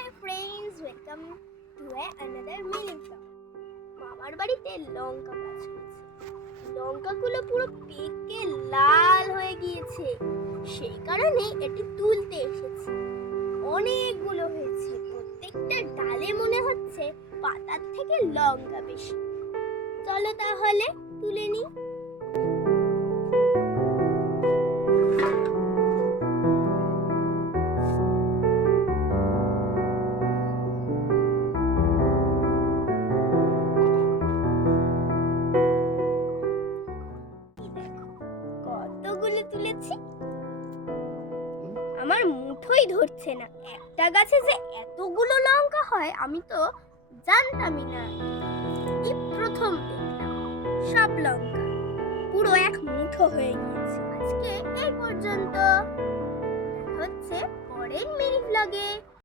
Hi friends, welcome to another mini vlog. মামার বাড়িতে লঙ্কা গাছ হয়েছে। লঙ্কাগুলো পুরো পেকে লাল হয়ে গিয়েছে। সেই কারণে এটি তুলতে এসেছি। অনেকগুলো হয়েছে। প্রত্যেকটা ডালে মনে হচ্ছে পাতার থেকে লঙ্কা বেশি। চলো তাহলে তুলে নিই। কতগুলো তুলেছি, আমার মুঠোই ধরছে না। একটা গাছে যে এতগুলো লঙ্কা হয় আমি তো জানতামই না। এই প্রথম দেখলাম সব লঙ্কা পুরো এক মুঠো হয়ে গিয়েছে। আজকে এই পর্যন্ত, দেখা হচ্ছে পরের মিনি ভ্লগে।